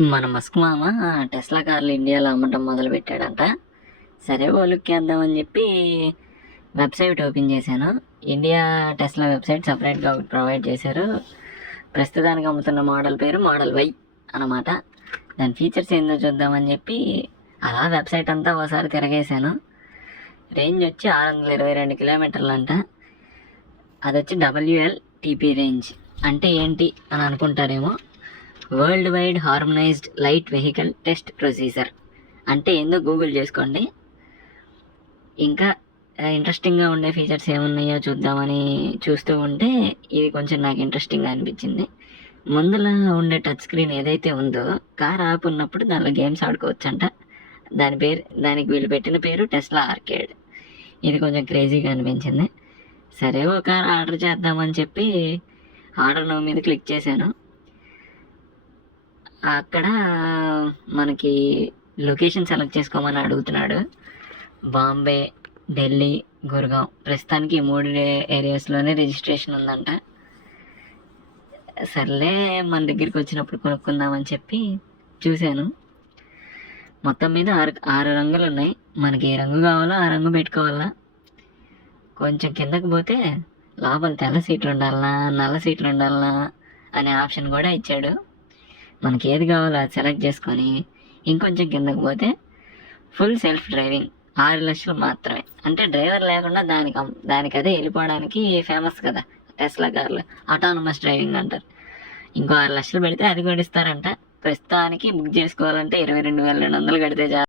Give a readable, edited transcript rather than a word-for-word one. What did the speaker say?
మన మస్క్ మామ టెస్లా కార్లు ఇండియాలో అమ్మటం మొదలు పెట్టాడంట. సరే ఓలుక్కేద్దామని చెప్పి వెబ్సైట్ ఓపెన్ చేశాను. ఇండియా టెస్లా వెబ్సైట్ సపరేట్గా ఒకటి ప్రొవైడ్ చేశారు. ప్రస్తుతానికి అమ్ముతున్న మోడల్ పేరు మోడల్ వై అన్నమాట. దాని ఫీచర్స్ ఏందో చూద్దామని చెప్పి అలా వెబ్సైట్ అంతా ఒకసారి తిరగేశాను. రేంజ్ వచ్చి 622 కిలోమీటర్లు అంట. అది వచ్చి WLTP రేంజ్ అంటే ఏంటి అని అనుకుంటారేమో. World wide హార్మనైజ్డ్ light vehicle test procedure అంటే ఏందో గూగుల్ చేసుకోండి. ఇంకా ఇంట్రెస్టింగ్గా ఉండే ఫీచర్స్ ఏమున్నాయో చూద్దామని చూస్తూ ఉంటే ఇది కొంచెం నాకు ఇంట్రెస్టింగ్గా అనిపించింది. ముందులా ఉండే టచ్ స్క్రీన్ ఏదైతే ఉందో కార్ ఆపున్నప్పుడు దానిలో గేమ్స్ ఆడుకోవచ్చంట. దానికి వీళ్ళు పెట్టిన పేరు టెస్లా ఆర్కేడ్. ఇది కొంచెం క్రేజీగా అనిపించింది. సరే ఒక కార్ ఆర్డర్ చేద్దామని చెప్పి ఆర్డర్ నౌ మీద క్లిక్ చేశాను. అక్కడ మనకి లొకేషన్ సెలెక్ట్ చేసుకోమని అడుగుతున్నాడు. బాంబే, ఢిల్లీ, గుర్గాం. ప్రస్తుతానికి ఈ 3 ఏరియాస్లోనే రిజిస్ట్రేషన్ ఉందంట. సర్లే మన దగ్గరికి వచ్చినప్పుడు కొనుక్కుందామని చెప్పి చూశాను. మొత్తం మీద 6 రంగులు ఉన్నాయి. మనకి ఏ రంగు కావాలో ఆ రంగు పెట్టుకోవాలా. కొంచెం కిందకు పోతే లోపల తెల్ల సీట్లు ఉండాలనా నల్ల సీట్లు ఉండాలనా అనే ఆప్షన్ కూడా ఇచ్చాడు. మనకి ఏది కావాలో అది సెలెక్ట్ చేసుకొని ఇంకొంచెం కిందకు పోతే ఫుల్ సెల్ఫ్ డ్రైవింగ్ 6 లక్షలు మాత్రమే. అంటే డ్రైవర్ లేకుండా దానికి అదే వెళ్ళిపోవడానికి ఫేమస్ కదా టెస్లా కార్లు, ఆటోనమస్ డ్రైవింగ్ అంటారు. ఇంకో 6 లక్షలు పెడితే అది కూడా ఇస్తారంట. ప్రస్తుతానికి బుక్ చేసుకోవాలంటే 22,200 కడితే చాలు.